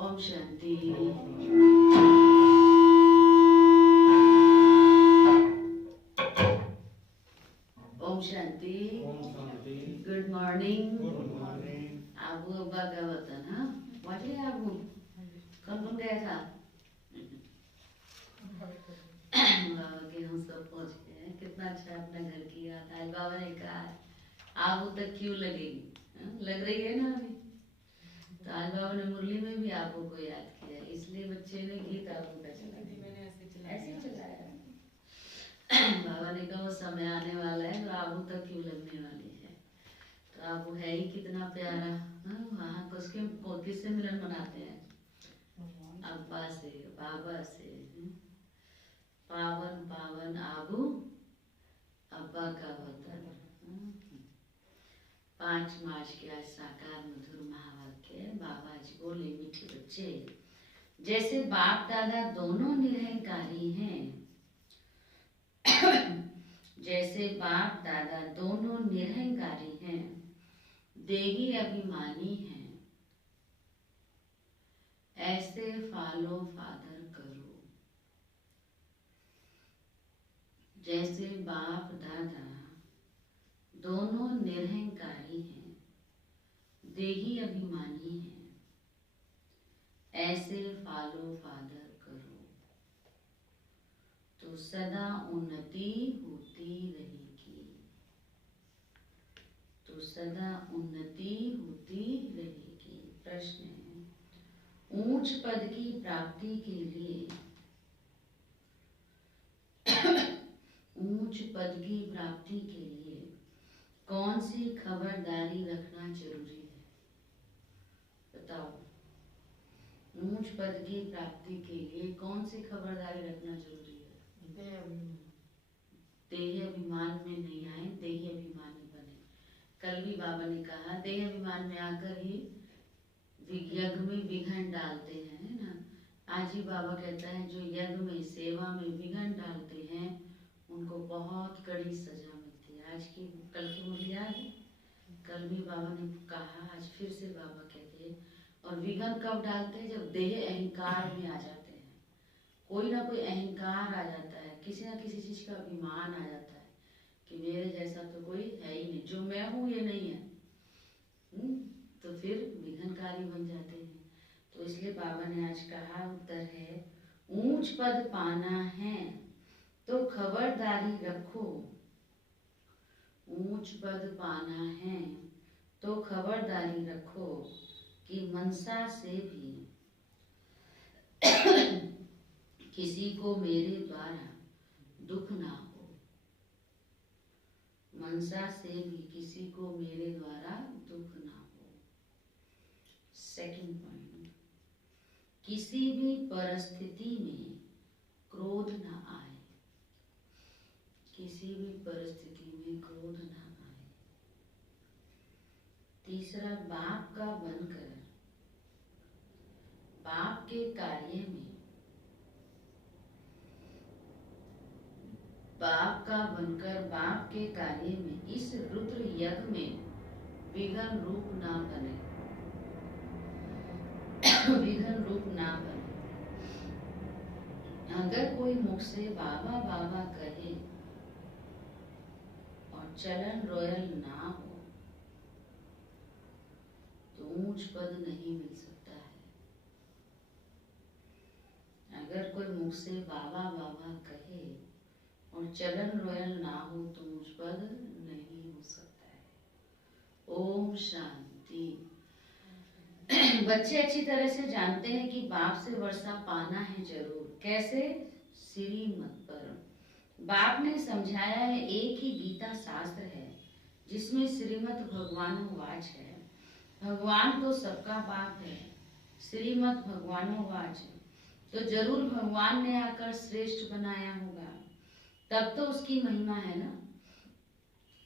ओम शांति। ओम शांति। Good morning. आबू अब्बा का वतन। हाँ पहुँच गए आबू? कौन कौन गया था? बाबा के हम सब पहुँच गए हैं। कितना अच्छा अपना घर की याद आई। बाबा ने कहा आबू तक क्यों लगेगी? लग रही है ना अभी। तो आज बाबा ने मुरली में भी आबू को याद किया, इसलिए बच्चे ने गीत आबू का चला दिया। मैंने ऐसे चलाया। बाबा ने कहा वो समय आने वाला है तो आबू तक क्यों लगने वाली है। तो आबू है ही कितना प्यारा। वहाँ उसके किससे मिलन मनाते हैं? अब्बा से, बाबा से। पावन पावन आबू अब्बा का वतन। 5 मार्च के आज साकार मधुर महावाक्य बाबा बच्चे, जैसे बाप दादा दोनों निरहंकारी हैं, जैसे बाप दादा दोनों निरहंकारी हैं, देही अभिमानी हैं, ऐसे फॉलो फादर करो। जैसे बाप दादा दोनों निरहंकारी हैं, देही अभिमानी हैं, ऐसे फॉलो फादर करो, तो सदा उन्नति होती रहेगी, तो सदा उन्नति होती रहेगी। प्रश्न है, ऊंच पद की प्राप्ति के लिए ऊंच पद की प्राप्ति के लिए कौन सी खबरदारी रखना जरूरी है? बताओ, ऊंच पद की प्राप्ति के लिए कौन सी खबरदारी रखना जरूरी है? देह अभिमान में नहीं आए, देह अभिमानी बने। कल भी बाबा ने कहा देह अभिमान में आकर ही यज्ञ में विघन डालते हैं ना। आज ही बाबा कहता है जो यज्ञ में सेवा में विघन डालते हैं उनको बहुत कड़ी सजा मिलती है। आज की कल की मुरली याद है, कल भी बाबा ने कहा, आज फिर से बाबा कहते हैं। और विघन कब डालते हैं? जब देह अहंकार में आ जाते हैं, कोई ना कोई अहंकार आ जाता है, किसी ना किसी चीज का अभिमान आ जाता है कि मेरे जैसा तो कोई है ही नहीं, जो मैं हूँ ये नहीं है, तो फिर विघनकारी बन जाते हैं। तो इसलिए बाबा ने आज कहा, उत्तर है ऊंच पद पाना है तो खबरदारी रखो, ऊंच पद पाना है तो खबरदारी रखो कि मनसा से भी किसी को मेरे द्वारा दुख ना हो, मनसा से भी किसी को मेरे द्वारा दुख ना हो। सेकंड पॉइंट, किसी भी परिस्थिति में क्रोध ना आए, किसी भी परिस्थिति में क्रोध ना आए। तीसरा, बाप का बनकर बाप के कार्य में, बाप का बनकर बाप के कार्य में इस रुद्र यज्ञ में विघन रूप ना बने, विघन रूप ना बने। अगर कोई मुख से बाबा बाबा कहे और चलन रॉयल ना हो तो ऊंच पद नहीं मिल सकता है। अगर कोई मुख से बाबा बाबा कहे और चलन रॉयल ना हो तो ऊंच पद नहीं हो सकता है। ओम शांति। बच्चे अच्छी तरह से जानते हैं कि बाप से वर्षा पाना है जरूर। कैसे? श्रीमत पर। बाप ने समझाया है, एक ही गीता शास्त्र है जिसमें श्रीमत भगवानोवाच है। भगवान तो सबका बाप है, श्रीमत भगवानोवाच है, तो जरूर भगवान ने आकर श्रेष्ठ बनाया होगा, तब तो उसकी महिमा है ना।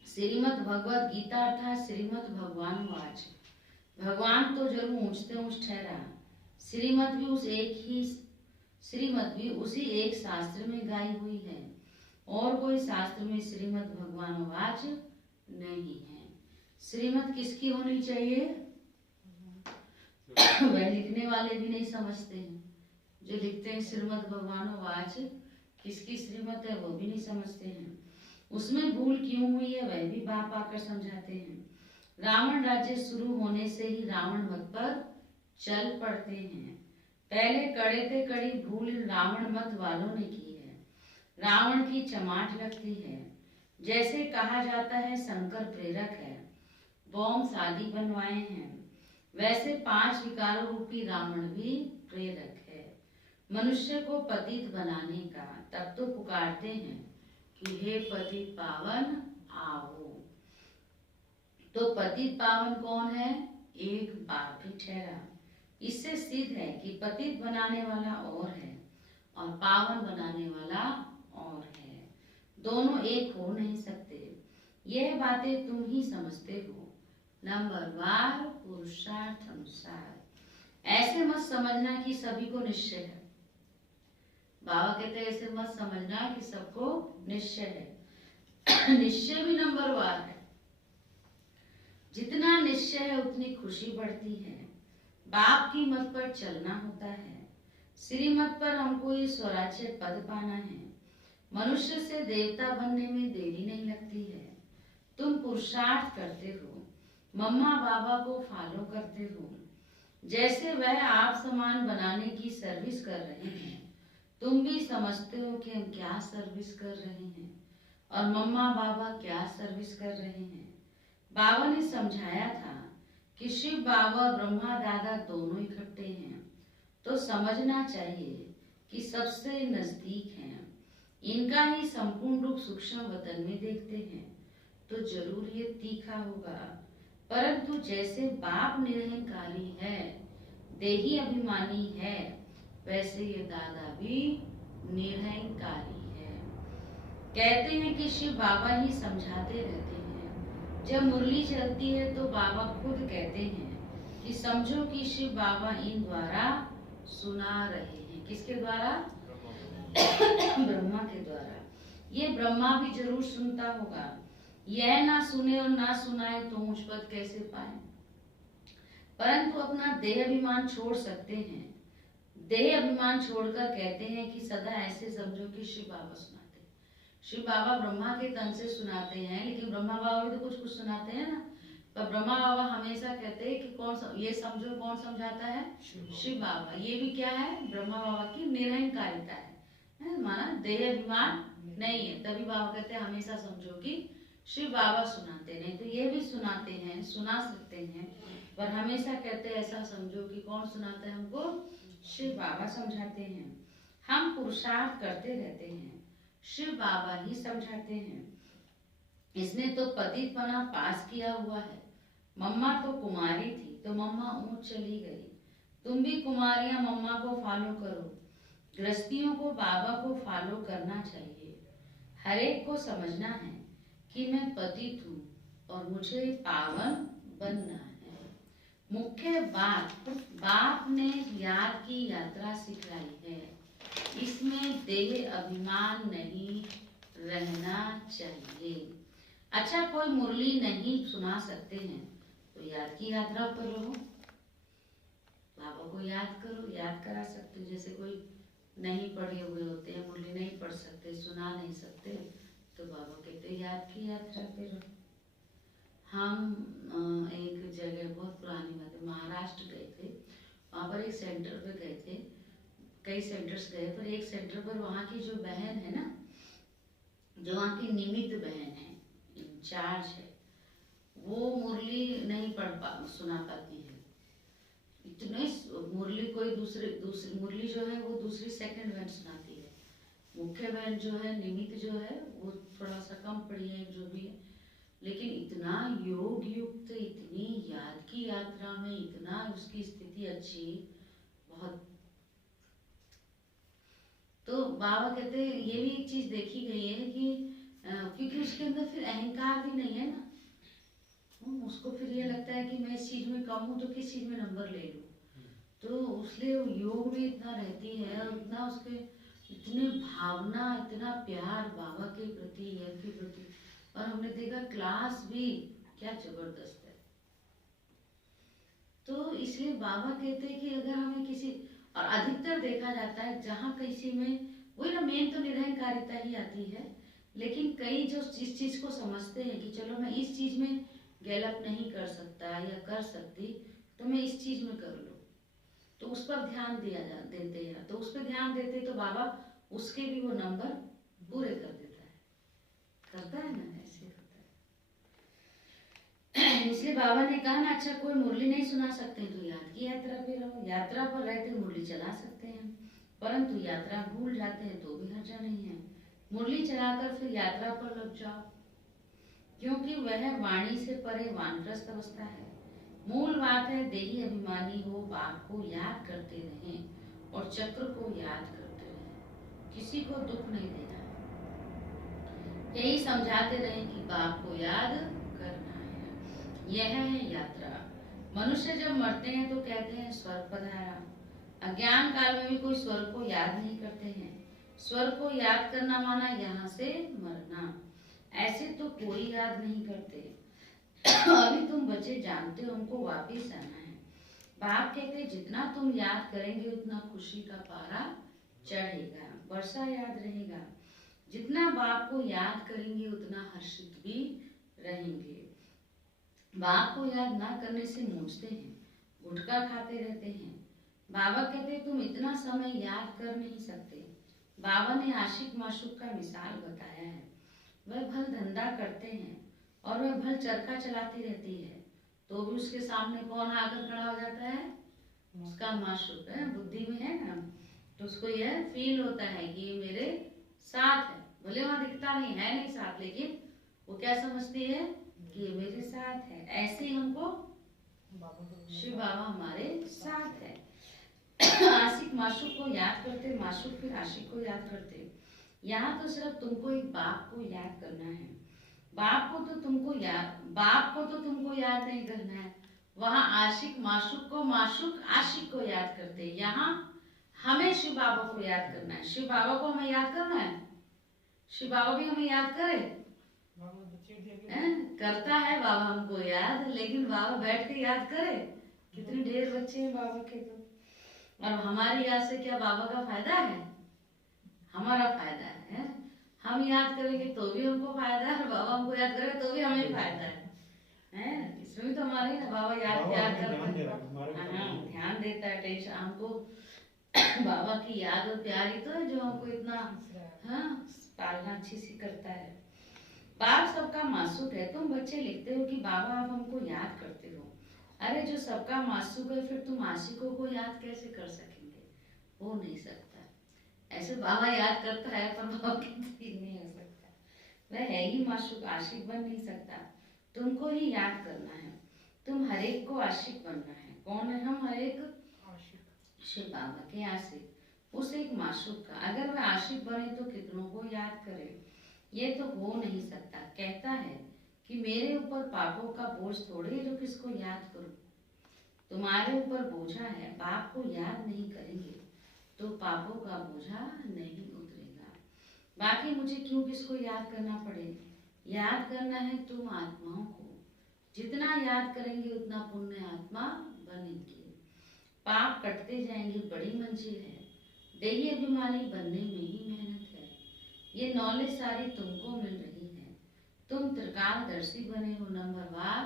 श्रीमत भगवत गीता अर्थात श्रीमत भगवानोवाच, भगवान तो जरूर ऊंचते ऊंच ठहरा। श्रीमत भी उसी एक शास्त्र में गाई हुई है, और कोई शास्त्र में श्रीमत भगवानोवाच नहीं है। श्रीमत किसकी होनी चाहिए? वह लिखने वाले भी नहीं समझते हैं, जो लिखते हैं श्रीमत भगवानोवाच किसकी श्रीमत है वो भी नहीं समझते हैं। उसमें भूल क्यों हुई है वह भी बाप आकर समझाते हैं। रावण राज्य शुरू होने से ही रावण मत पर चल पड़ते हैं। पहले कड़े ते कड़ी भूल रावण मत वालों ने की है, रावण की चमाट लगती है। जैसे कहा जाता है शंकर प्रेरक है, बॉम्ब आदि बनवाए हैं, वैसे 5 विकारों रूपी रावण भी प्रेरक है मनुष्य को पतित बनाने का। तब तो पुकारते हैं कि हे पतित पावन आओ। तो पतित पावन कौन है? एक बाप ही ठहरा। इससे सिद्ध है कि पतित बनाने वाला और है और पावन बनाने वाला और है, दोनों एक हो नहीं सकते। यह बातें तुम ही समझते हो। नंबर 12 पुरुषार्थ अनुसार। ऐसे मत समझना कि सभी को निश्चय है। बाबा कहते हैं ऐसे मत समझना कि सबको निश्चय है। निश्चय भी नंबरवार है। जितना निश्चय है उतनी खुशी बढ़ती है। बाप की मत पर चलना होता है। श्रीमत पर हमको ये स्वराज्य पद पाना है। मनुष्य से देवता बनने में देरी नहीं लगती है। तुम पुरुषार्थ करते हो, मम्मा बाबा को फॉलो करते हो। जैसे वह आप समान बनाने की सर्विस कर रहे हैं, तुम भी समझते हो कि हम क्या सर्विस कर रहे हैं और मम्मा बाबा क्या सर्विस कर रहे हैं। बाबा ने समझाया था कि शिव बाबा ब्रह्मा दादा दोनों इकट्ठे हैं, तो समझना चाहिए कि सबसे नजदीक हैं। इनका ही संपूर्ण रूप सूक्ष्म वतन में देखते हैं तो जरूर ये तीखा होगा। परंतु जैसे बाप निरहंकारी है, देही अभिमानी है, वैसे ये दादा भी निरहंकारी है। कहते हैं कि शिव बाबा ही समझाते रहते हैं। जब मुरली चलती है तो बाबा खुद कहते हैं कि समझो कि शिव बाबा इन द्वारा सुना रहे हैं। किसके द्वारा? ब्रह्मा के द्वारा। ये ब्रह्मा भी जरूर सुनता होगा। यह ना सुने और ना सुनाए तो मुझ पद कैसे पाए। परंतु अपना देह अभिमान छोड़ सकते हैं। देह अभिमान छोड़कर कहते हैं कि सदा ऐसे समझो कि शिव बाबा सुनाते हैं। शिव बाबा ब्रह्मा के तन से सुनाते हैं, लेकिन ब्रह्मा बाबा भी तो कुछ कुछ सुनाते हैं ना। पर ब्रह्मा बाबा हमेशा कहते हैं कि कौन ये समझो कौन समझाता है? शिव बाबा। ये भी क्या है? ब्रह्मा बाबा की निरहंकारिता है। माना देह अभिमान नहीं है, तभी बाबा कहते हैं हमेशा समझो कि शिव बाबा सुनाते। नहीं तो ये भी सुनाते हैं, सुना सकते हैं, पर हमेशा कहते हैं ऐसा समझो कि कौन सुनाता है हमको? शिव बाबा समझाते हैं। हम पुरुषार्थ करते रहते हैं, शिव बाबा ही समझाते हैं। इसने तो पतितपना पास किया हुआ है। मम्मा तो कुमारी थी तो मम्मा ऊंच चली गई। तुम भी कुमारियां मम्मा को फॉलो करो। गृहस्थियों को बाबा को फॉलो करना चाहिए। हर एक को समझना है कि मैं पतित हूँ और मुझे पावन बनना है। मुख्य बात बाप ने याद की यात्रा सिखलाई है। इसमें देह अभिमान नहीं रहना चाहिए। अच्छा, कोई मुरली नहीं सुना सकते हैं तो याद की यात्रा पर रहो। बाबा को याद करो, याद करा सकते हो। जैसे कोई नहीं पढ़े हुए होते हैं, मुरली नहीं पढ़ सकते, सुना नहीं सकते, तो बाबा कहते याद की यात्रा पे रहो। हम एक जगह, बहुत पुरानी बात है, महाराष्ट्र गए थे। वहाँ पर एक सेंटर पे गए थे, कई सेंटर्स गए, पर एक सेंटर पर वहाँ की जो बहन है ना, जो वहाँ की निमित्त बहन है, इंचार्ज है, वो मुरली नहीं सुना पाती है। इतने मुरली कोई दूसरी मुरली जो है वो दूसरी सेकंड बहन सुनाती है। मुख्य बहन जो है, निमित्त जो है, वो थोड़ा सा कम पड़ी है, जो भी है, लेकिन इतना योग युक्त, इतनी याद की यात्रा में, इतना उसकी स्थिति अच्छी, बहुत। तो बाबा कहते हैं ये भी एक चीज देखी गई है कि क्योंकि उसके अंदर फिर अहंकार भी नहीं है ना। उसको फिर ये लगता है कि मैं इस चीज में कम हूँ तो किस चीज में नंबर ले लूँ। तो उसलिए योग में इतना रहती है और इतना उसके इतनी भावना, इतना प्यार बाबा के प्रति, योग के प्रति। और हमने देखा क्लास भी क्या जबरदस्त है। तो इसलिए बाबा कहते हैं कि अगर हमें किसी, और अधिकतर देखा जाता है जहाँ किसी में, वही ना, मेन तो निरहंकारिता ही आती है, लेकिन कई जो इस चीज को समझते हैं कि चलो मैं इस चीज में गैलअप नहीं कर सकता या कर सकती, तो मैं इस चीज में कर लूँ, तो उस पर ध्यान देते हैं। तो उस पर ध्यान देते तो बाबा उसके भी वो नंबर पूरे कर देता है, करता है ना, ऐसे होता है। इसलिए बाबा ने कहा ना, अच्छा कोई मुरली नहीं सुना सकते तो याद की यात्रा पे रहो। यात्रा पर रहते मुरली चला सकते हैं, परंतु यात्रा भूल जाते हैं तो भी हर्जा नहीं है। मुरली चलाकर फिर यात्रा पर लग जाओ, क्योंकि वह वाणी से परे वानप्रस्थ अवस्था है। मूल बात है देही अभिमानी हो, बाप को याद करते रहें और चक्र को याद करते रहें, किसी को दुख नहीं देना है। यही समझाते रहें कि बाप को याद करना है। यह है यात्रा। मनुष्य जब मरते हैं तो कहते हैं स्वर्ग पधारा, अज्ञान काल में भी कोई स्वर्ग को याद नहीं करते हैं। स्वर्ग को याद करना माना यहाँ से मरना। ऐसे तो कोई याद नहीं करते। अभी तुम बच्चे जानते हो हमको वापिस आना है। बाप कहते जितना तुम याद करेंगे उतना खुशी का पारा चढ़ेगा, वर्षा याद रहेगा। जितना बाप को याद करेंगे उतना हर्षित भी रहेंगे। बाप को याद ना करने से मूंझते हैं, गुटखा खाते रहते हैं। बाबा कहते तुम इतना समय याद कर नहीं सकते। बाबा ने आशिक माशूक का मिसाल बताया है। वह भल धंधा करते हैं और वह भल चरखा चलाती रहती है, तो भी उसके सामने कौन आकर खड़ा हो जाता है? उसका माशूक है, बुद्धि में है ना, तो उसको यह फील होता है कि ये मेरे साथ है। भले वहां दिखता नहीं है नहीं साथ, लेकिन वो क्या समझती है कि ये मेरे साथ है। ऐसे ही हमको शिव बाबा हमारे साथ है। आशिक माशूक को याद करते, माशूक फिर आशिक को याद करते। यहाँ तो सिर्फ तुमको एक बाप को याद करना है। बाप को तो तुमको याद नहीं करना है। वहाँ आशिक माशूक को, माशूक आशिक को याद करते। यहाँ हमें शिव बाबा को याद करना है। शिव बाबा को हमें याद करना है। शिव बाबा भी हमें याद करे, करता है बाबा हमको याद, लेकिन बाबा बैठ के याद करे। कितने ढेर बच्चे हैं बाबा के तो। और हमारी याद से क्या बाबा का फायदा है? हमारा फायदा है। हम याद करेंगे तो भी हमको फायदा है, और बाबा हमको याद करे तो भी हमें फायदा है। इसमें भी तो हमारे ना बाबा याद करते हैं, ध्यान देता है, टेंशन हमको। बाबा की याद और प्यार ही तो है जो हमको इतना पालना अच्छी सी करता है। बाप सबका मासूक है। तुम बच्चे लिखते हो कि बाबा आप हमको याद करते हो। अरे जो सबका मासूक है फिर तुम आशिकों को याद कैसे कर सकेंगे? हो नहीं सकता। ऐसे बाबा याद करता है पर बाबा नहीं हो सकता। वह है ही मासूक, आशिक बन नहीं सकता। तुमको ही याद करना है। तुम हरेक को आशिक बनना है। कौन है हम? हरेक शिव बाबा के आशिक, उस एक मासूक का। अगर वह आशिक बने तो कितनों को याद करे? ये तो हो नहीं सकता। कहता है कि मेरे ऊपर पापों का बोझ थोड़ी है जो किसको याद करूं। तुम्हारे ऊपर बोझा है, बाप को याद नहीं करेंगे तो पापों का बोझा नहीं उतरेगा। बाकी मुझे क्यों किसको याद करना पड़े? याद करना है तुम आत्माओं को। जितना याद करेंगे उतना पुण्य आत्मा बनेंगे। पाप कटते जाएंगे, बड़ी मंजिल है। देही अभिमानी बनने में ही मेहनत है। ये नॉलेज सारी तुमको मिल रही है। तुम त्रिकालदर्शी बने हो नंबरवार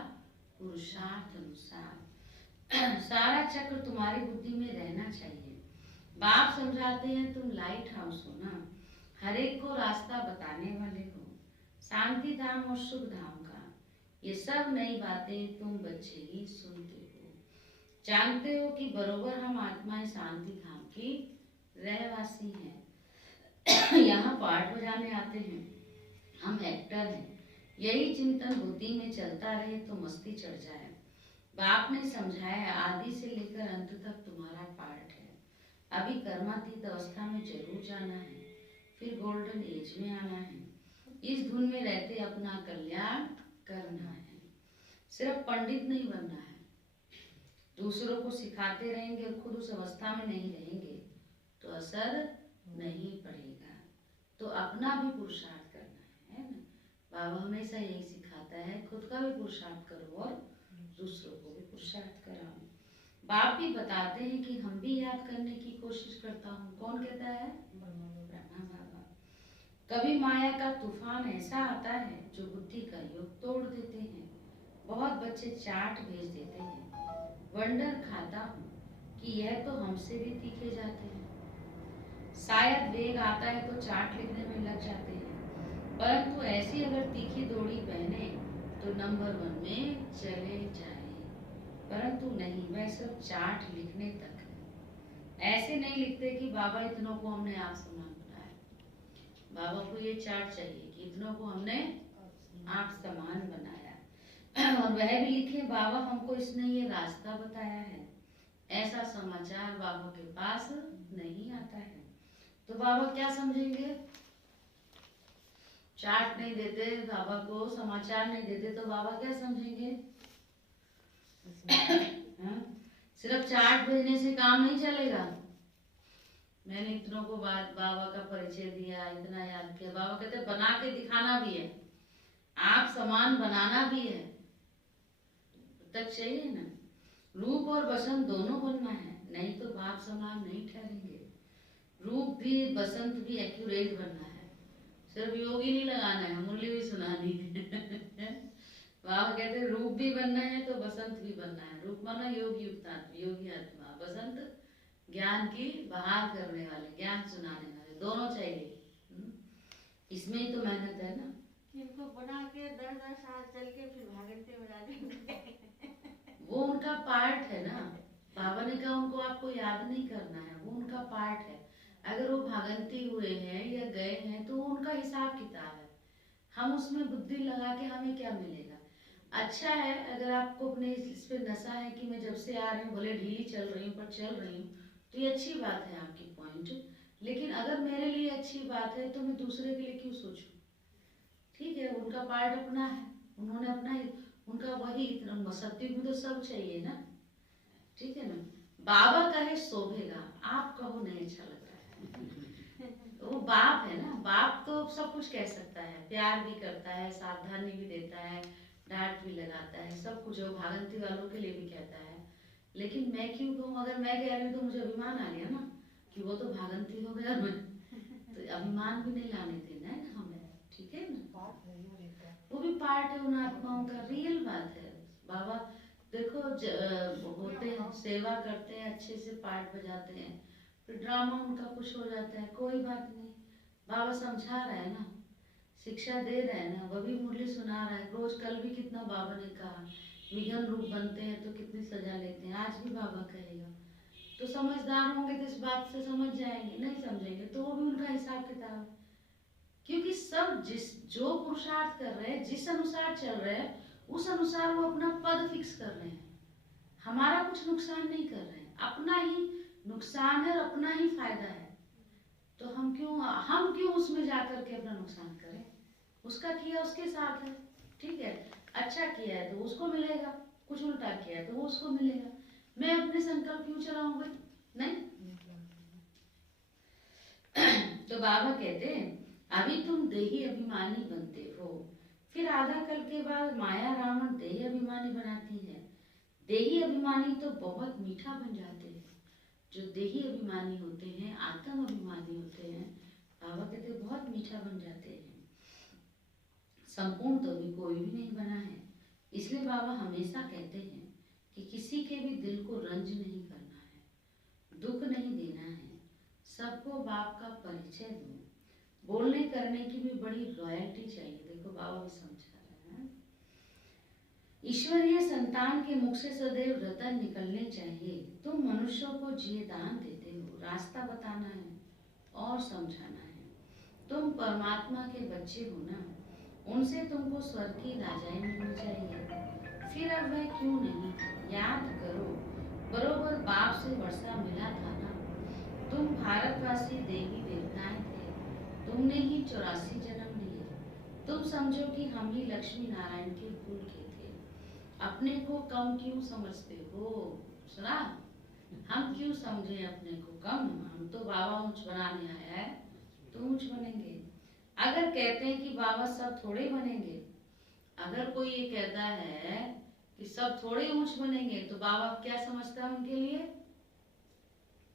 पुरुषार्थ अनुसार। सारा चक्र तुम्हारी बुद्धि में रहना चाहिए। बाप समझाते हैं तुम लाइट हाउस हो ना, हर एक को रास्ता बताने वाले हो, शांति धाम और सुख धाम का। ये सब नई बातें तुम बच्चे ही सुनते हो। जानते हो कि बरोबर हम आत्माएं शांति धाम की रहवासी हैं। यहाँ पाठ बजाने आते हैं, हम एक्टर हैं। यही चिंतन बुद्धि में चलता रहे तो मस्ती चढ़ जाए। बाप ने समझाया आदि से लेकर अंत तक तुम्हारा पार्ट है। अभी कर्मातीत अवस्था में जरूर जाना है, फिर गोल्डन एज में आना है। इस धुन में रहते अपना कल्याण करना है। सिर्फ पंडित नहीं बनना है। दूसरों को सिखाते रहेंगे और खुद उस अवस्था में नहीं रहेंगे तो असर नहीं पड़ेगा। तो अपना भी पुरुषार्थ करना है ना। बाबा हमेशा यही सिखाता है, खुद का भी पुरुषार्थ करो और दूसरों को भी पुरुषार्थ कराओ। बाप भी बताते हैं कि हम भी याद करने की कोशिश करता हूँ। कौन कहता है? ब्रह्मा बाबा। कभी माया का तूफान ऐसा आता है जो बुद्धि का योग तोड़ देते हैं। बहुत बच्चे चाट भेज देते हैं। वंडर खाता हूँ कि यह तो हमसे भी तीखे जाते हैं। शायद वेग आता है तो चाट लिखने में लग जाते हैं, परंतु ऐसी अगर तीखी दौड़ी पहने तो नंबर 1 में चले जाए। परंतु नहीं, वह सब चाट लिखने तक है। ऐसे नहीं लिखते कि बाबा इतनों को हमने आप समान बनाया। बाबा को ये चाट चाहिए कि इतनों को हमने आप समान बनाया। और वह भी लिखे बाबा हमको इसने ये रास्ता बताया है। ऐसा समाचार बाबा के पास नहीं आता है। तो बाबा क्या समझेंगे? चार्ट नहीं देते बाबा को, समाचार नहीं देते तो बाबा क्या समझेंगे? सिर्फ चार्ट भेजने से काम नहीं चलेगा। मैंने इतनों को बाबा का परिचय दिया, इतना याद किया। बाबा कहते बना के दिखाना भी है, आप समान बनाना भी है, तक चाहिए ना। रूप और बसंत दोनों बनना है, नहीं तो बाप समान नहीं ठहरेंगे। रूप भी बसंत भी एक्यूरेट बनना है, सिर्फ योगी नहीं लगाना है, मुरली भी सुनानी है। बाबा कहते रूप भी बनना है तो बसंत भी बनना है। रूप माना योगी योगी आत्मा, बसंत ज्ञान की बहार करने वाले, ज्ञान सुनाने वाले, दोनों चाहिए। इसमें ही तो मेहनत है ना। इनको बना के 10-10 साल चल के फिर भागते बजा देंगे। वो उनका पार्ट है ना। बाबा ने कहा उनको आपको याद नहीं करना है, वो उनका पार्ट है। अगर वो भागंती हुए हैं या गए हैं तो उनका हिसाब किताब है, हम उसमें बुद्धि लगा के हमें क्या मिलेगा। अच्छा है अगर आपको अपने इस पे नशा है कि मैं जब से आ रही हूँ, भले ढीली चल रही हूँ पर चल रही हूँ, तो ये अच्छी बात है आपकी पॉइंट। लेकिन अगर मेरे लिए अच्छी बात है तो मैं दूसरे के लिए क्यों सोचूं। ठीक है, उनका पार्ट अपना है, उन्होंने अपना, उनका वही इतना सत्य में तो सब चाहिए ना। ठीक है ना, बाबा कहे शोभेगा, आप कहो नहीं अच्छा लग रहा है। वो बाप है ना, बाप तो सब कुछ कह सकता है, प्यार भी करता है, सावधानी भी देता है, डांट भी लगाता है, सब कुछ वो भागंती वालों के लिए भी कहता है। लेकिन मैं क्यों कहूँ, अगर मैं कह रही हूँ तो मुझे अभिमान आ गया ना कि वो तो भागंती हो गया, मैं तो अभिमान भी नहीं लाने देना है ना हमें। ठीक है ना, वो भी पार्ट है उन आत्माओं का, रियल बात है। बाबा देखो होते हैं, सेवा करते हैं, अच्छे से पार्ट बजाते हैं, फिर ड्रामा उनका कुछ हो जाता है, कोई बात नहीं। बाबा समझा रहे हैं ना, शिक्षा दे रहे हैं ना, वह भी मुरली सुना रहा है रोज। कल भी कितना बाबा ने कहा, विघन रूप बनते हैं तो कितनी सजा लेते हैं, आज भी बाबा कहेगा। तो समझदार होंगे तो इस बात से समझ जाएंगे, नहीं समझेंगे तो वो भी उनका हिसाब किताब है। क्योंकि सब जो पुरुषार्थ कर रहे हैं, जिस अनुसार चल रहे हैं, उस अनुसार वो अपना पद फिक्स कर रहे हैं। हमारा कुछ नुकसान नहीं कर रहे हैं, अपना ही नुकसान है और अपना ही फायदा है। तो हम क्यों उसमें जाकर के अपना नुकसान करें। उसका किया उसके साथ है, ठीक है। अच्छा किया है तो उसको मिलेगा, कुछ उल्टा किया है तो वो उसको मिलेगा। मैं अपने संकल्प क्यों चलाऊं भाई, नहीं। तो बाबा कहते हैं अभी तुम देही अभिमानी बनते हो, फिर आधा कल के बाद माया रावण देही अभिमानी बनाती है। देही अभिमानी तो बहुत मीठा बन जाते हैं। जो देही अभिमानी होते हैं, आत्म अभिमानी होते हैं, बाबा कहते बहुत मीठा बन जाते हैं। संपूर्ण तो भी कोई भी नहीं बना है। इसलिए बाबा हमेशा कहते हैं कि किसी के भी दिल को रंज नहीं करना है, दुख नहीं देना है, सबको बाप का परिचय दो। बोलने करने की भी बड़ी रॉयल्टी चाहिए। देखो बाबा भी समझा रहे हैं, ईश्वरीय संतान के मुख से सदैव रतन निकलने चाहिए। तुम मनुष्यों को जिये दान देते हो, रास्ता बताना है और समझाना है। तुम परमात्मा के बच्चे हो ना, उनसे तुमको स्वर्ग की राजाई मिलनी चाहिए। फिर अब वह क्यों नहीं, याद करो बरोबर बाप से वर्षा मिला था ना। तुम भारतवासी देवी देवताएं थे, तुमने ही 84 जन्म लिए। तुम समझो कि हम ही लक्ष्मी नारायण के कुल के थे। अपने को कम क्यों समझते हो, सुना। हम क्यों समझे अपने को कम, हम तो बाबा ऊंच बनाने आया है, तो ऊंच बनेंगे। अगर कहते हैं कि बाबा सब थोड़े बनेंगे, अगर कोई ये कहता है कि सब थोड़े ऊंच बनेंगे, तो बाबा क्या समझता है उनके लिए।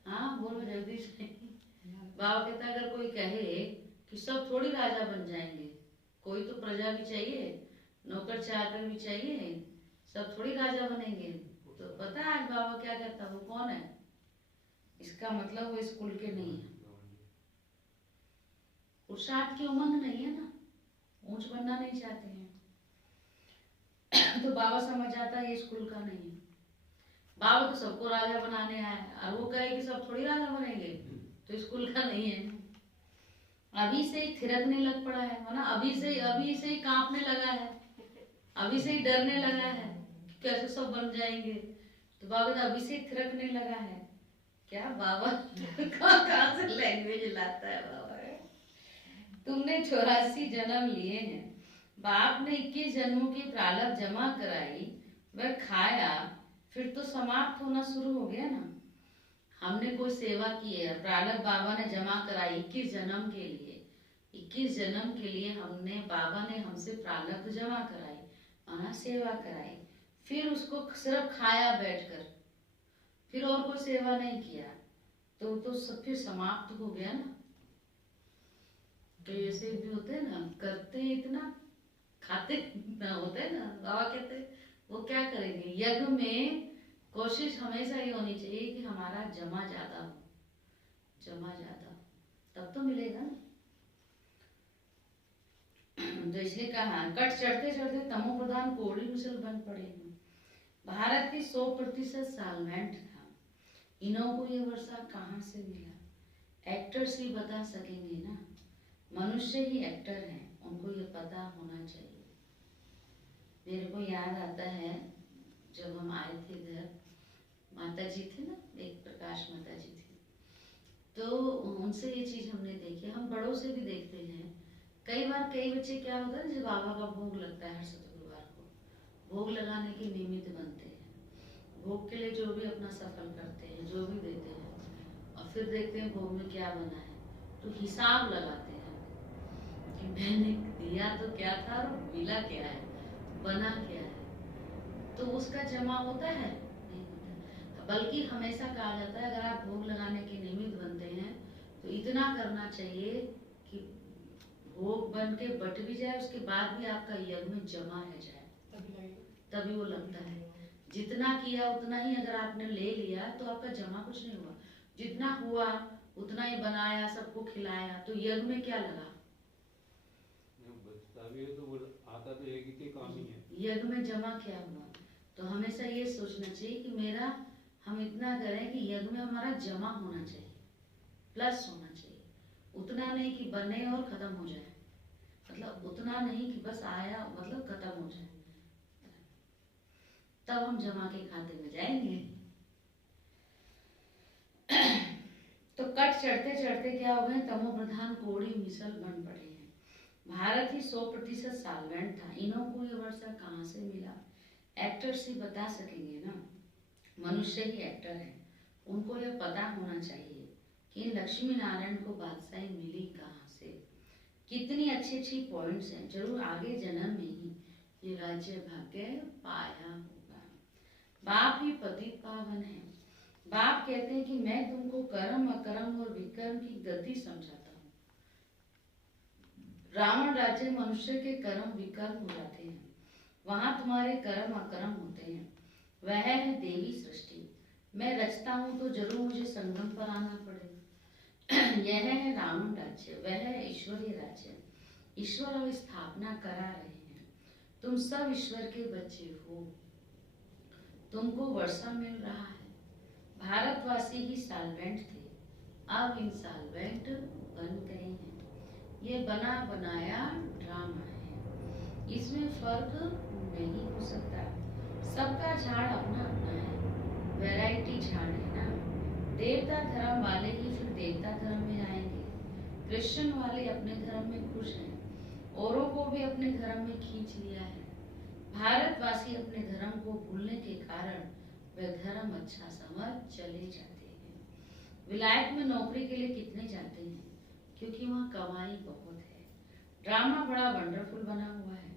हाँ बोलो जल्दी से। बाबा कहता है अगर कोई कहे कि सब थोड़ी राजा बन जाएंगे, कोई तो प्रजा भी चाहिए, नौकर चाकर भी चाहिए, सब थोड़ी राजा बनेंगे। तो पता है आज बाबा क्या कहता है, वो कौन है। इसका मतलब वो इस कुल के नहीं है, पुरुषार्थ की उमंग नहीं है ना, ऊंच बनना नहीं चाहते हैं। तो बाबा समझ आता है ये स्कूल का नहीं है। बाबा तो सबको राजा बनाने आया, और वो कहे कि सब थोड़ी राजा बनेंगे, तो स्कूल का नहीं है। अभी से ही थिरकने लग पड़ा है ना, अभी से ही कांपने लगा है, अभी से ही डरने लगा है कि कैसे सब बन जाएंगे। तो बाबा अभी से ही थिरकने लगा है। क्या बाबा कहाँ से लैंग्वेज लाता है बाबा। तुमने 84 जन्म लिए हैं, बाप ने 21 जन्मों की प्रारब्ध जमा कराई, वह खाया, फिर तो समाप्त होना शुरू हो गया ना। हमने कोई सेवा की है, प्रारब्ध बाबा ने जमा कराई 21 जन्म के लिए, 21 जन्म के लिए हमने, बाबा ने हमसे प्रारब्ध जमा कराई, माना सेवा कराई, फिर उसको सिर्फ खाया बैठकर, फिर और कोई सेवा नहीं किया, तो सब फिर समाप्त हो गया ना। तो ऐसे भी होते हैं ना, करते इतना खाते ना, होते हैं ना, बाबा कहते वो क्या करेंगे। यज्ञ में कोशिश हमेशा ये होनी चाहिए कि हमारा जमा ज्यादा हो, जमा ज्यादा, तब तो मिलेगा ना। तो इसलिए कहा, कट चढ़ते चढ़ते तमो प्रधान कोड़ी मुसल बन पड़े हैं। भारत की 100% सालवेंट था, इन्हों को ये वर्षा कहाँ से मिला। एक्टर्स ही बता सकेंगे ना, मनुष्य ही एक्टर हैं, उनको ये पता होना चाहिए। मेरे को याद आता है जब हम आए थे इधर, माता जी थे ना, एक प्रकाश माता जी थी, तो उनसे ये चीज हमने देखी, हम बड़ों से भी देखते हैं। कई बार कई बच्चे क्या होता है, जब बाबा का भोग लगता है हर शुक्रवार को, भोग लगाने के निमित्त बनते हैं, भोग के लिए जो भी अपना सफल करते हैं, जो भी देते हैं, और फिर देखते हैं भोग में क्या बना है, तो हिसाब लगाते हैं कि मैंने दिया तो क्या था और मिला क्या है, बना क्या है। तो उसका जमा होता है, नहीं होता। बल्कि हमेशा कहा जाता है अगर आप भोग लगाने के निमित्त बनते हैं तो इतना करना चाहिए कि भोग बन के बट भी जाए, उसके बाद भी आपका यज्ञ में जमा रह जाए, तभी वो लगता है। जितना किया उतना ही अगर आपने ले लिया तो आपका जमा कुछ नहीं हुआ, जितना हुआ उतना ही बनाया, सबको खिलाया, तो यज्ञ में क्या लगा, तो वो आता तो एक ही काम ही है, यज्ञ में जमा क्या हुआ। तो हमेशा ये सोचना चाहिए कि मेरा, हम इतना करें कि यज्ञ में हमारा जमा होना चाहिए, प्लस होना चाहिए, उतना नहीं कि बने और खत्म हो जाए, मतलब उतना नहीं कि बस आया मतलब खत्म हो जाए, तब हम जमा के खाते में जाएंगे। तो कट चढ़ते चढ़ते क्या हो गए, तमो प्रधान कोड़ी मिसल बन पड़े हैं। भारत ही 100% सालवेंट था, इन्हों को ये वर्षा कहाँ से मिला। एक्टर्स ही बता सकेंगे ना, मनुष्य ही एक्टर है, उनको ये पता होना चाहिए कि लक्ष्मी नारायण को बादशाही मिली कहाँ से। कितनी अच्छी अच्छी पॉइंट्स हैं, जरूर आगे जन्म में ही ये राज्य भाग्य पाया होगा। बाप ही पतित पावन है। बाप कहते हैं कि मैं तुमको कर्म अकर्म और विकर्म की गति समझाता हूँ। रावण राज्य मनुष्य के कर्म विकर्म हो जाते हैं, वहां तुम्हारे कर्म अकर्म होते हैं। वह है देवी सृष्टि, मैं रचता हूँ तो जरूर मुझे संगम पर आना पड़े। यह है रावण राज्य, वह है ईश्वरीय राज्य, ईश्वर अब स्थापना करा रहे हैं। तुम सब ईश्वर के बच्चे हो, तुमको वर्षा मिल रहा है। भारतवासी ही सालवेंट थे, अब इंसालवेंट बन गए हैं। ये बना बनाया ड्रामा है, इसमें फर्क नहीं हो सकता। सबका झाड़ अपना अपना है, वैरायटी झाड़ है ना। देवता धर्म वाले ही फिर देवता धर्म में आएंगे, क्रिश्चियन वाले अपने धर्म में खुश हैं, औरों को भी अपने धर्म में खींच लिया है। भारतवासी अपने धर्म को भूलने के कारण वह धर्म अच्छा समझ चले जाते हैं। विलायत में नौकरी के लिए कितने जाते हैं, क्योंकि वहाँ कमाई बहुत है। ड्रामा बड़ा वंडरफुल बना हुआ है,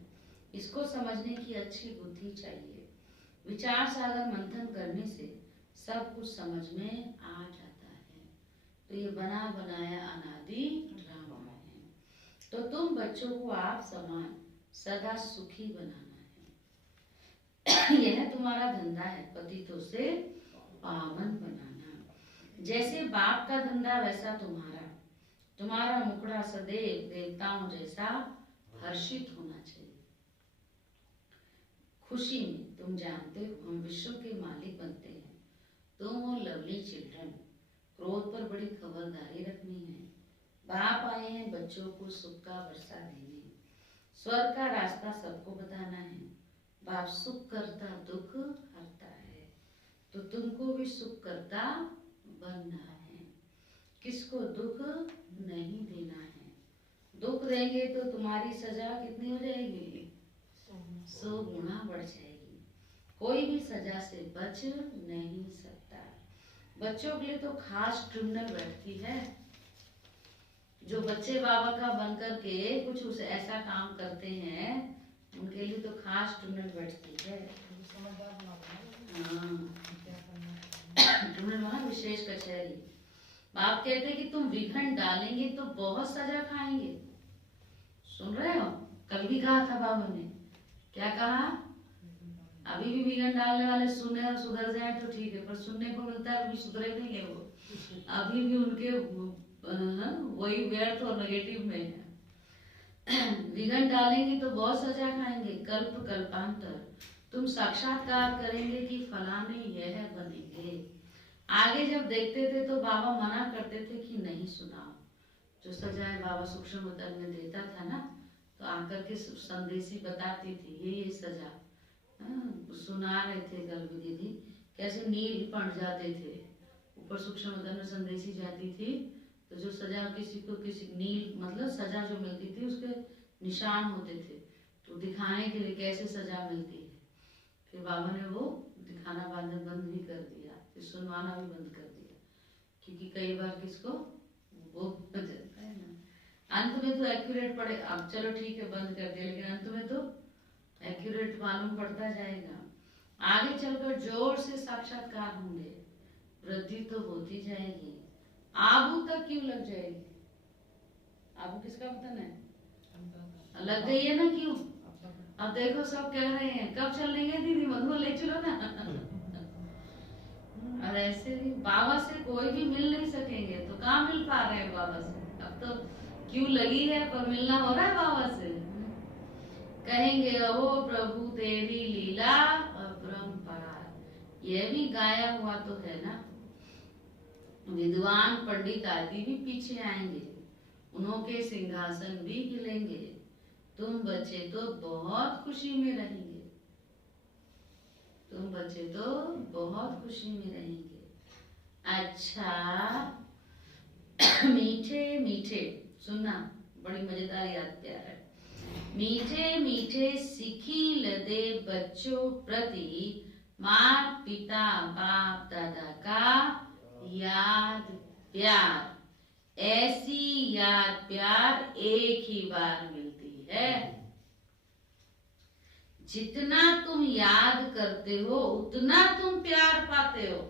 इसको समझने की अच्छी बुद्धि चाहिए। विचार सागर मंथन करने से सब कुछ समझ में आ जाता है। तो ये बना बनाया अनादि ड्रामा है। तो तुम बच्चों को आप समान सदा सुखी बनाना है। यह तुम्हारा धंधा है, पतितों से पावन बनाना। जैसे बाप का धंधा वैसा तुम्हारा, तुम्हारा मुखड़ा सदैव देवताओं जैसा हर्षित होना चाहिए। खुशी में तुम जानते हो हम विश्व के मालिक बनते हैं। तुम और लवली चिल्ड्रन, क्रोध पर बड़ी खबरदारी रखनी है। बाप आए हैं बच्चों को सुख का वर्षा देने, स्वर्ग का रास्ता सबको बताना है। बाप सुख करता दुख हरता है, तो तुमको भी सुख करता बनना है। किसको दुख नहीं देना है। दुख देंगे तो तुम्हारी सजा कितनी हो जाएगी, 100 गुना बढ़ जाएगी। कोई भी सजा से बच नहीं सकता। बच्चों के लिए तो खास ट्रिब्यूनल बैठती है। जो बच्चे बाबा का बन करके कुछ उस ऐसा काम करते हैं उनके लिए तो खास ट्रिब्यूनल बैठती है। हाँ, ट्रिब्यूनल वहाँ विशेष कचहरी। बाप कहते हैं कि तुम विघन डालेंगे तो बहुत सजा खाएंगे। सुन रहे हो? कल भी कहा था बाबा ने, क्या कहा? अभी भी विघन डालने वाले सुने और सुधर जाए तो ठीक है, पर सुनने को मिलता है अभी सुधरे नहीं है वो, अभी भी उनके वही व्यर्थ और नेगेटिव में है। विघन डालेंगे तो बहुत सजा खाएंगे। कल्प कल्पांतर तुम साक्षात्कार करेंगे कि फलाने यह बनेंगे। आगे जब देखते थे तो बाबा मना करते थे कि नहीं सुनाओ। जो सजाएं बाबा सूक्ष्म उतर में देता था ना, तो आकर के संदेशी बताती थी ये सजा। सुना रहे थे कल भी दीदी, कैसे नील पड़ जाते थे ऊपर सूक्ष्म उतर में संदेशी जाती थी, तो जो सजा किसी को किसी नील मतलब सजा जो मिलती थी उसके निशान होते थे, तो दिखाने के लिए कैसे सजा मिलती है। फिर बाबा ने वो दिखाना बंद भी कर दिया, फिर सुनवाना भी बंद कर दिया, क्योंकि कई बार किसको वो जाता है ना। अंत में तो एक्यूरेट पड़े, अब चलो ठीक है बंद कर दिया, लेकिन अंत में तो एक्यूरेट मालूम पड़ता जाएगा। आगे चलकर जोर से साक्षात्कार होंगे, वृद्धि तो होती जाएगी। आबू तक क्यों लग जाएगी? आबू किसका वतन है? लग गई है ना, क्यों? अब देखो सब कह रहे हैं कब चलेंगे दीदी, मधु ले चलो ना। और ऐसे भी बाबा से कोई भी मिल नहीं सकेंगे, तो कहाँ मिल पा रहे हैं बाबा से? अब तो क्यों लगी है, पर मिलना हो रहा है बाबा से। कहेंगे ओ प्रभु तेरी लीला अपरंपार। यह भी गाया हुआ तो है ना। विद्वान पंडित आदि भी पीछे आएंगे, उनके सिंहासन भी हिलेंगे। तुम बच्चे तो बहुत खुशी में रहेंगे, तुम बच्चे तो बहुत खुशी में रहेंगे। अच्छा मीठे मीठे सुनना, बड़ी मजेदार याद प्यार है। मीठे मीठे सिखी लदे बच्चों प्रति माँ पिता बाप दादा का याद प्यार। ऐसी याद प्यार एक ही बार मिलती है। जितना तुम याद करते हो उतना तुम प्यार पाते हो।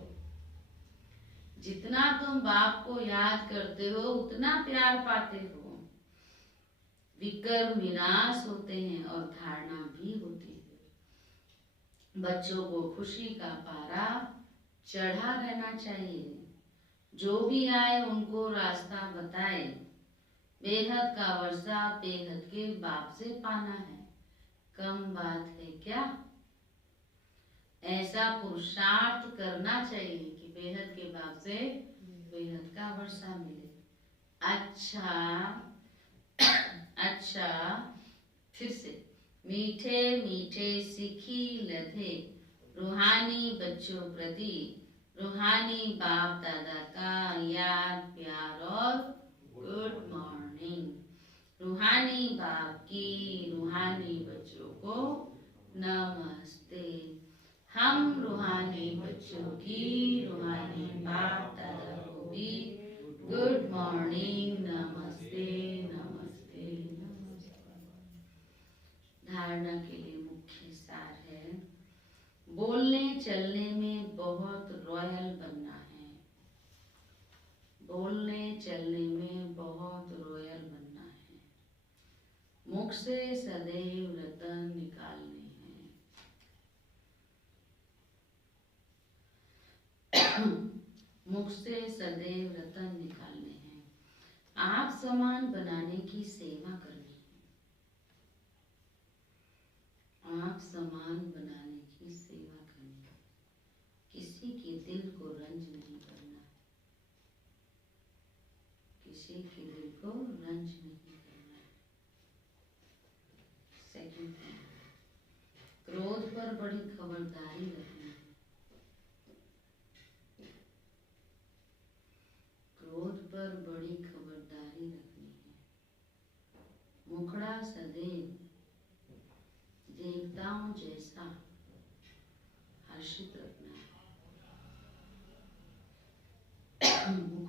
जितना तुम बाप को याद करते हो उतना प्यार पाते हो। विकर्म विनाश होते हैं और धारणा भी होती है। बच्चों को खुशी का पारा चढ़ा रहना चाहिए। जो भी आए उनको रास्ता बताए। बेहद का वर्षा बेहद के बाप से पाना है, कम बात है क्या? ऐसा पुरुषार्थ करना चाहिए कि बेहद के बाप से बेहद का वर्षा मिले। अच्छा फिर से मीठे मीठे सीखी लधे रूहानी बच्चों प्रति रूहानी बाप दादा का याद प्यार और गुड मॉर्निंग। रूहानी बाप की रूहानी बच्चों को नमस्ते। हम रूहानी बच्चों की रूहानी बाप दादा को भी गुड मॉर्निंग, नमस्ते नमस्ते नमस्ते। धारणा के लिए मुख्य सार है, बोलने चलने में बहुत रॉयल बनना है। बोलने चलने में बहुत रॉयल बनना है। मुख से सदैव रतन निकालने हैं। मुख से सदैव रतन निकालने हैं। आप समान बनाने की सेवा करनी है। आप समान बनाने की सेवा करनी है। किसी के दिल को रंज नहीं करना। किसी के दिल को रंज नहीं करना। सेकंड थिंग, क्रोध पर बड़ी खबरदारी रखनी है। क्रोध पर बड़ी खबरदारी रखनी है। मुखड़ा सदैव देवताओं जैसा हर्षित रखना है।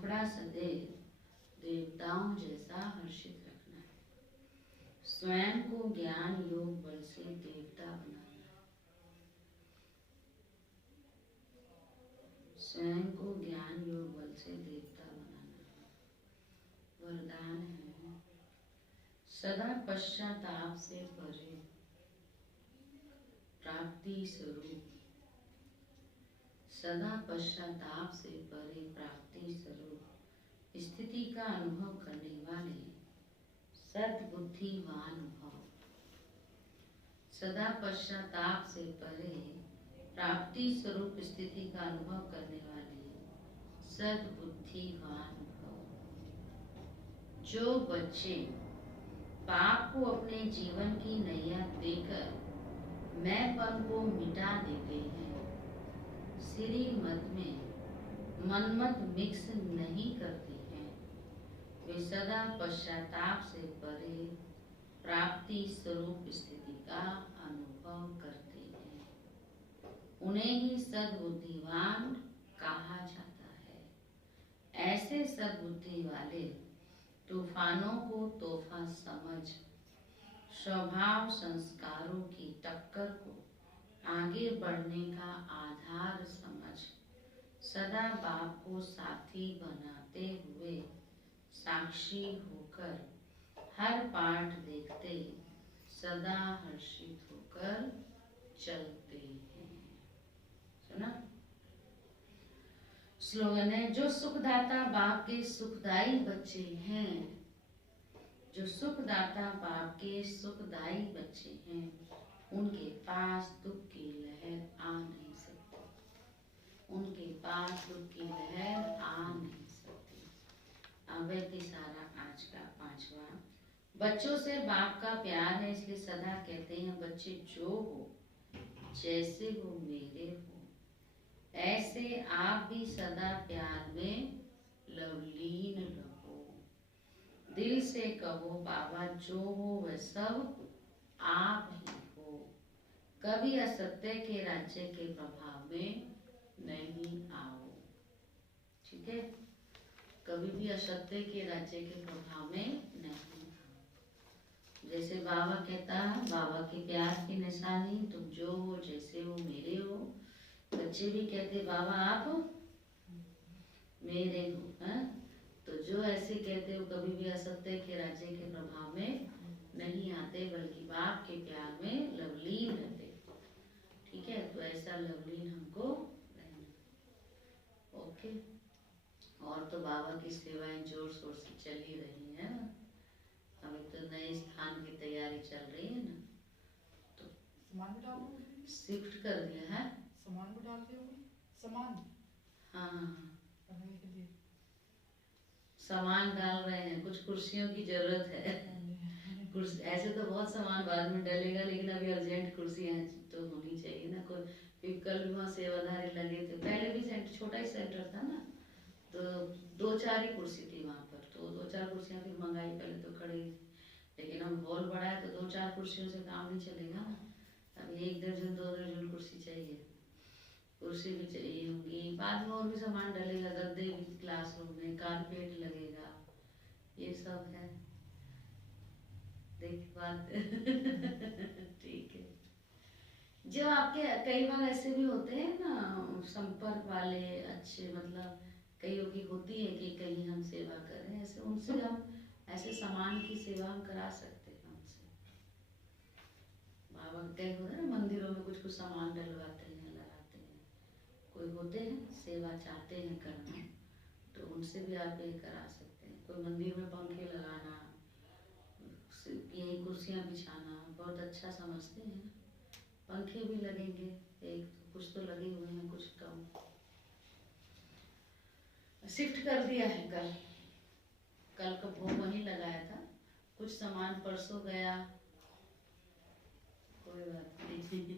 मुखड़ा सदैव देवताओं जैसा हर्षित रखना है। स्वयं को ज्ञान योग बल से देवता बनाना है। स्वयं को ज्ञान योग बल से देवता बनाना है। वरदान है सदा पश्चाताप से परे प्राप्ति स्वरूप। सदा पश्चाताप से परे प्राप्ति स्वरूप स्थिति का अनुभव करने वाले सद्बुद्धिवान भव। सदा पश्चाताप से परे प्राप्ति स्वरूप स्थिति का अनुभव करने वाले सद्बुद्धिवान भव। जो बच्चे पाप को अपने जीवन की नैया देकर मैंपन को मिटा देते हैं, श्री मत में मनमत मिक्स नहीं करते हैं, वे सदा पश्चाताप से परे प्राप्ति स्वरूप स्थिति का अनुभव करते हैं। उन्हें ही सद्बुद्धिवान कहा जाता है। ऐसे सद्बुद्धि वाले तूफानों को तोहफा समझ स्वभाव संस्कारों की टक्कर को आगे बढ़ने का आधार समझ सदा बाप को साथी बनाते हुए साक्षी होकर हर पाठ देखते सदा हर्षित होकर चलते हैं। सुना? स्लोगन है जो सुखदाता बाप के सुखदाई बच्चे हैं। जो सुखदाता बाप के सुखदाई बच्चे हैं उनके पास दुख की लहर आ नहीं सकती। उनके पास दुख की लहर आ नहीं सकती। अवैध सारा आज का 5वां। बच्चों से बाप का प्यार है इसलिए सदा कहते हैं बच्चे जो हो जैसे वो मेरे हो ऐसे आप भी सदा प्यार में लवलीन रहो। दिल से कहो बाबा जो हो वह सब आप ही हो। कभी असत्य के राज्य के प्रभाव में नहीं आओ। ठीक है? कभी भी असत्य के राज्य के प्रभाव में नहीं आओ। जैसे बाबा कहता है बाबा के प्यार की निशानी तुम जो हो जैसे हो मेरे हो। बच्चे भी कहते बाबा आप मेरे हो। है? तो जो ऐसे कहते हो कभी भी असत्य के राज्य के प्रभाव में नहीं आते बल्कि बाप के प्यार में लवलीन रहते। ठीक है? तो ऐसा लवलीन हमको रहना। ओके। और तो बाबा की सेवाएं जोर शोर से चल ही रही है ना। अभी तो नए स्थान की तैयारी चल रही है ना। तो सामान भी डाल दो। शिफ्ट कर दिया है। सामान भी डाल दिया सामान। हाँ हाँ हाँ। पढ़ने के लिए सामान डाल रहे हैं। कुछ कुर्सियों की जरूरत है। ऐसे तो बहुत सामान बाद में डलेगा लेकिन अभी अर्जेंट कुर्सियाँ तो होनी चाहिए ना। कोई कल भी वहाँ सेवाधारी लगे थे। पहले भी सेंटर छोटा ही सेंटर था ना तो 2-4 ही कुर्सी थी वहाँ पर। तो 2-4 कुर्सियाँ फिर मंगाई। पहले तो खड़ी लेकिन अब हॉल बड़ा है तो 2-4 कुर्सियों से काम नहीं चलेगा ना। अभी 1 दर्जन 2 दर्जन कुर्सी चाहिए। कुर्सी भी चाहिए होगी। बाद में और भी सामान डलेगा। गद्दे भी क्लासरूम में कारपेट लगेगा। ये सब है। देख बात ठीक है। जो आपके कई बार ऐसे भी होते हैं ना संपर्क वाले अच्छे मतलब कईयों की होती है कि कहीं हम सेवा करें ऐसे उनसे हम ऐसे सामान की सेवा हम करा सकते हैं उनसे। बाबा कई होते हैं ना मंदिरों में कुछ सामान डलवाते हैं लगाते हैं। कोई होते हैं सेवा चाहते हैं करना तो उनसे भी आप ये करा सकते हैं। कोई मंदिर में पंखे लगाना यही कुर्सियाँ बिछाना बहुत अच्छा समझते हैं। पंखे भी लगेंगे। एक तो कुछ तो लगे हुए हैं कुछ कम। शिफ्ट कर दिया है। कल का भोग वहीं लगाया था। कुछ सामान परसों गया। कोई बात नहीं।